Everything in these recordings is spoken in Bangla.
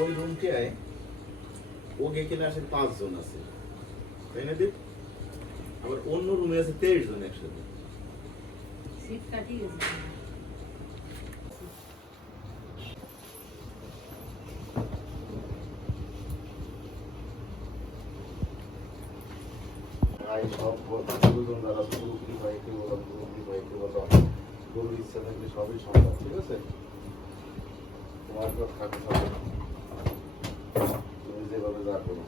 ওই রুমটায় ওকে ক্লাসে 5 জন আছে, তাই না দেখ? আবার অন্য রুমে আছে 23 জন একসাথে। সিট কাটি গেছে। ভাই সব গুরুজন যারা পুরোপুরি ভাইকে বলা পুরোপুরি ভাইকে বলা গরুর ইচ্ছা থাকলে সবই সম্ভব, ঠিক আছে? তোমার তো থাকে সব, তুমি যেভাবে যা করো।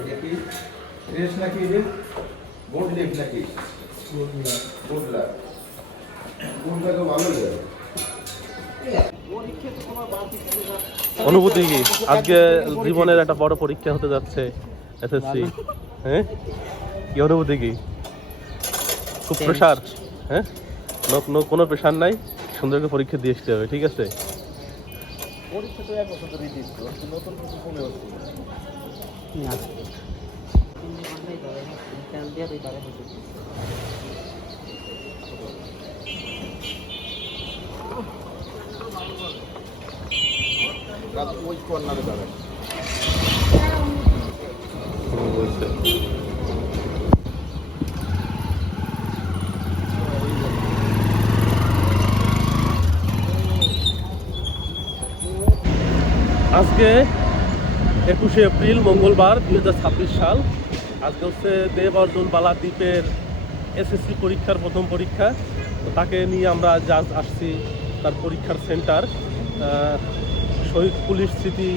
এটা কি ফ্রেশ নাকি? এটা বোর্ড লেপ নাকি? বোর্ডলা বোর্ডলাকে ভালো লাগে। অনুভূতি কি আজকে জীবনের একটা বড় পরীক্ষা হতে যাচ্ছে এসএসসি? হ্যাঁ, কি অনুভূতি কি? খুব প্রেশার? হ্যাঁ, কোনো প্রেশার নাই, সুন্দর করে পরীক্ষা দিয়ে আসতে হবে, ঠিক আছে? পরীক্ষা তো এক বছর ধরে দিচ্ছি, নতুন কিছু কমে হচ্ছে না। ওই কর্নারে দাঁড়ায় আজকে 21শে এপ্রিল মঙ্গলবার 2026 সাল। আজকে হচ্ছে দেব অর্জুন বালা দ্বীপের এসএসসি পরীক্ষার প্রথম পরীক্ষা। তো তাকে নিয়ে আমরা আজ আসছি তার পরীক্ষার সেন্টার শহীদ পুলিশ স্মৃতি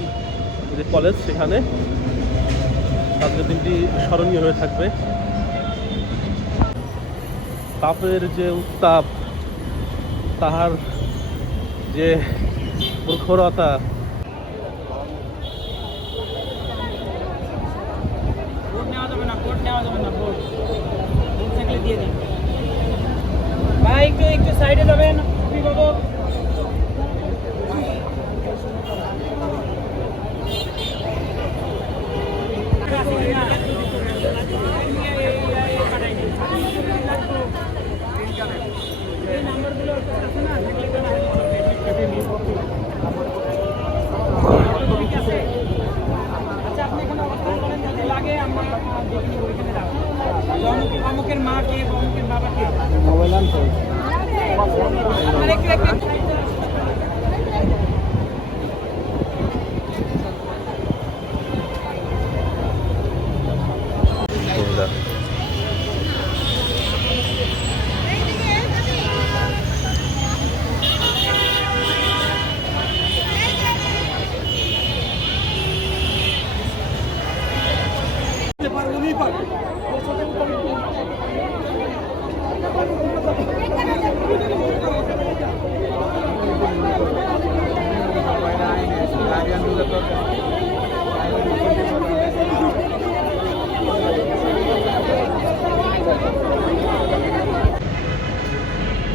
যে কলেজ, সেখানে আজকের দিনটি স্মরণীয় হয়ে থাকবে। তাপের যে উত্তাপ, তাহার যে প্রখরতা, ভাই একটু সাইডে যাবেন অভিভাবক। আচ্ছা, আপনি এখানে অবস্থান করেন, যদি লাগে আমরা দেখে নিব ওইখানে যাবো। অমুকের মা কে, অমুকের বাবা কে, মোবাইল আনতে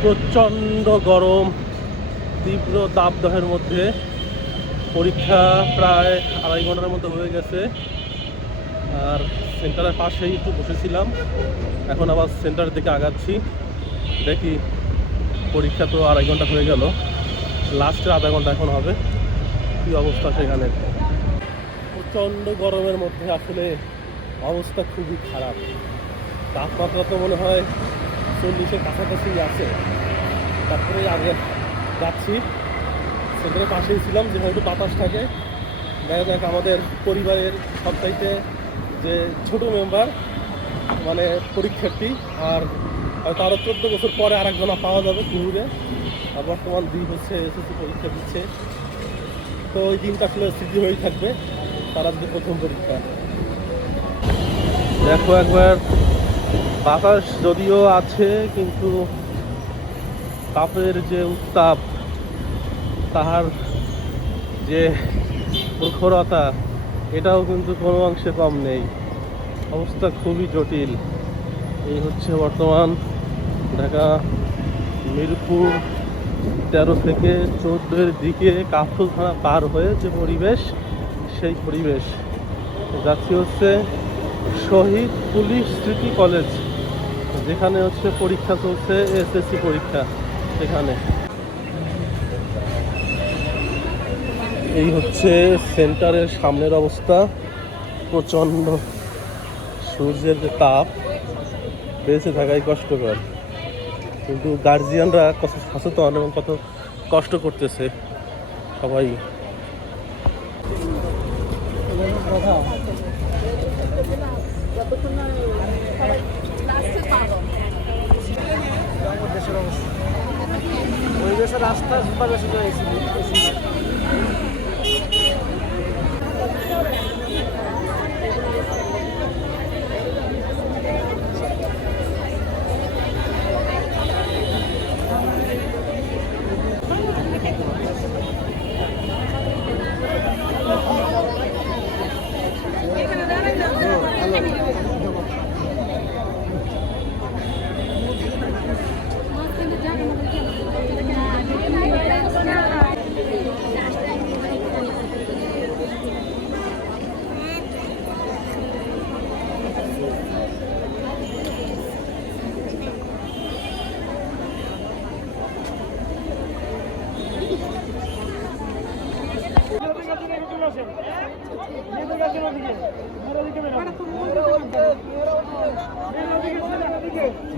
প্রচণ্ড গরম, তীব্র তাপদাহের মধ্যে পরীক্ষা প্রায় 2.5 ঘন্টার মতো হয়ে গেছে। আর সেন্টারের পাশেই একটু বসেছিলাম, এখন আবার সেন্টারের দিকে আগাচ্ছি। দেখি, পরীক্ষা তো 2.5 ঘন্টা হয়ে গেল, লাস্টের আধা ঘন্টা এখন হবে। কী অবস্থা সেখানে! প্রচণ্ড গরমের মধ্যে আসলে অবস্থা খুবই খারাপ। তাপমাত্রা তো মনে হয় 40-এর কাছাকাছি আছে। তারপরে আগে যাচ্ছি, সেন্টারের পাশেই ছিলাম, যেখানে একটু বাতাস থাকে। দেখা যাক, আমাদের পরিবারের সবচাইতে যে ছোট মেম্বার, মানে পরীক্ষার্থী, আর হয়তো আরও 14 বছর পরে আর একজনা পাওয়া যাবে কুহুরে। আর বর্তমান দিন হচ্ছে এসএসসি পরীক্ষা দিচ্ছে। তো ওই দিনটা আসলে স্মৃতি হয়েই থাকবে, তার আজকে প্রথম পরীক্ষা। দেখো একবার, বাতাস যদিও আছে, কিন্তু তাপের যে উত্তাপ, তাহার যে প্রখরতা, এটাও কিন্তু কোনো অংশে কম নেই। অবস্থা খুবই জটিল। এই হচ্ছে বর্তমান ঢাকা মিরপুর 13 থেকে 14-এর দিকে কাফরুলখানা পার হয়ে যে পরিবেশ, সেই পরিবেশ। যাচ্ছি হচ্ছে শহীদ পুলিশ স্মৃতি কলেজ, যেখানে হচ্ছে পরীক্ষা চলছে, এসএসসি পরীক্ষা। সেখানে এই হচ্ছে সেন্টারের সামনের অবস্থা। প্রচণ্ড সূর্যের যে তাপ, বেঁচে থাকাই কষ্টকর, কিন্তু গার্জিয়ানরা কত সচেতন এবং কত কষ্ট করতেছে সবাই। রাস্তা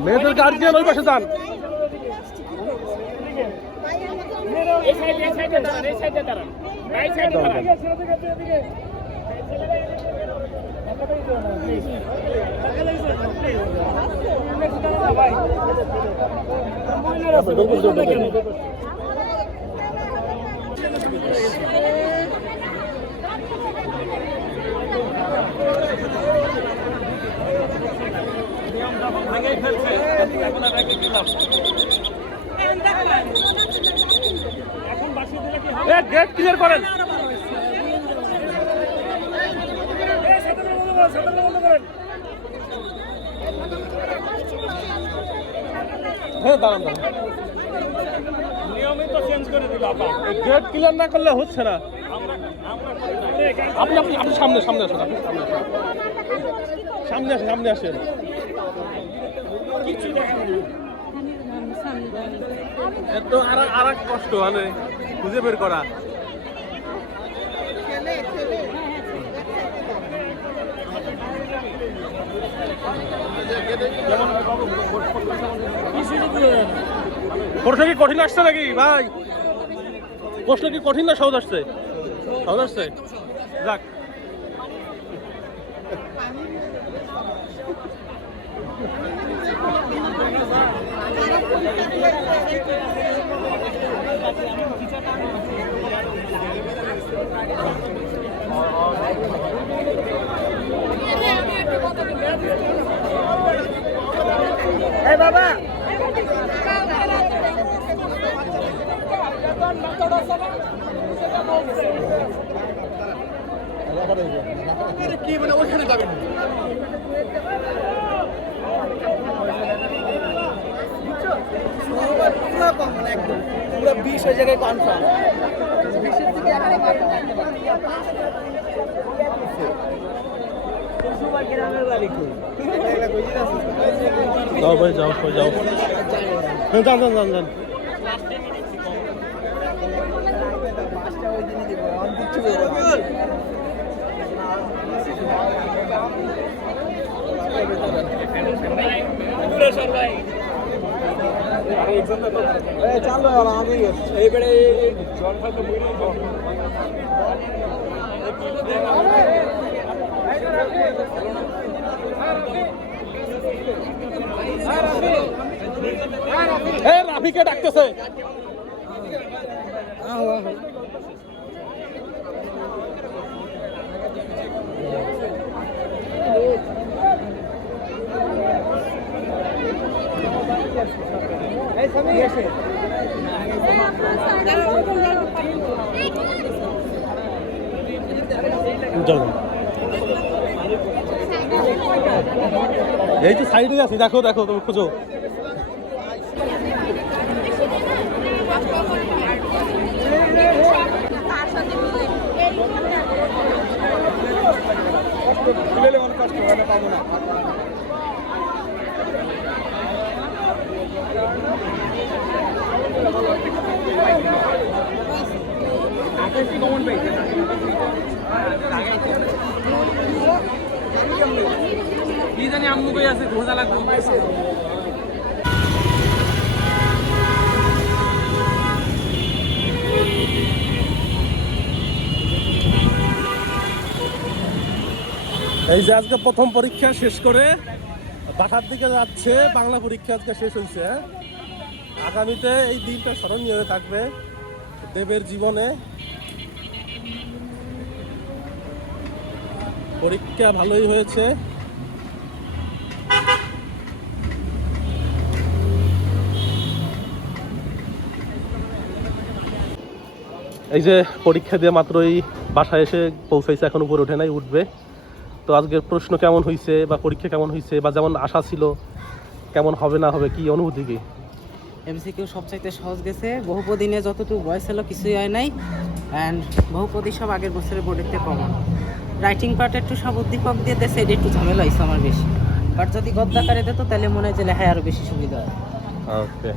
মেয়েদের গার্জিয়ান ওই পাশে যান। গেট ক্লিয়ার করেন। হ্যাঁ দাঁড়ান দাঁড়ান, নিয়মিত চেঞ্জ করে দিল। গেট ক্লিয়ার না করলে হচ্ছে না। আপনি আপনি আপনি সামনে সামনে আসেন, আপনি সামনে আসেন, সামনে আসেন। এত আর এক কষ্ট মানে খুঁজে বের করা। প্রশ্ন কি কঠিন আসছে নাকি ভাই? প্রশ্ন কি কঠিন না সহজ আসছে? সহজ আসছে, যাক। এই বাবা কি মানে ওইখানে যাবেন? পুরো কম মানে একদম পুরো 20 ওই জায়গায় কনফার্ম। 20-এর দিকে এখানে যাও ভাই, যাও যাও, যান যান যান যান। চালো আমি এইবারে জল খাতে রাফিকে ডাকতেছে। এই তো সাইডে আছি, দেখো দেখো, তুমি খুঁজো। কষ্ট হয় না, পাবো না। বেশি কমন পেয়েছে কি জানি আম্মু কই আছে খোঁজা লাগবে এই যে আজকে প্রথম পরীক্ষা শেষ করে বাসার দিকে যাচ্ছে, বাংলা পরীক্ষা আজকে শেষ হয়েছে। আগামীতে এই দিনটা স্মরণীয় হয়ে থাকবে দেবের জীবনে। পরীক্ষা ভালোই হয়েছে। এই যে পরীক্ষা দিয়ে মাত্রই বাসায় এসে পৌঁছাইছে, এখন উপরে ওঠে নাই, উঠবে। তো আজকের প্রশ্ন কেমন হয়েছে বা পরীক্ষা কেমন হয়েছে বা যেমন আশা ছিল কেমন হবে না হবে, কি অনুভূতি কি? এমসিকিউ সবচাইতে সহজ গেছে, বহুপদীনে যতটুকু ভয় ছিল কিছুই হয় নাই। অ্যান্ড বহুপদী সব আগের বছরের বোর্ডের থেকে কমন। রাইটিং পার্ট একটু সব উদ্দীপক দিয়ে দেশে এটা একটু ঝামেলা হয়েছে আমার বেশি, বাট যদি গদ্যাকারে দিত তাহলে মনে হয় যে লেখায় আরও বেশি সুবিধা হয়। ওকে।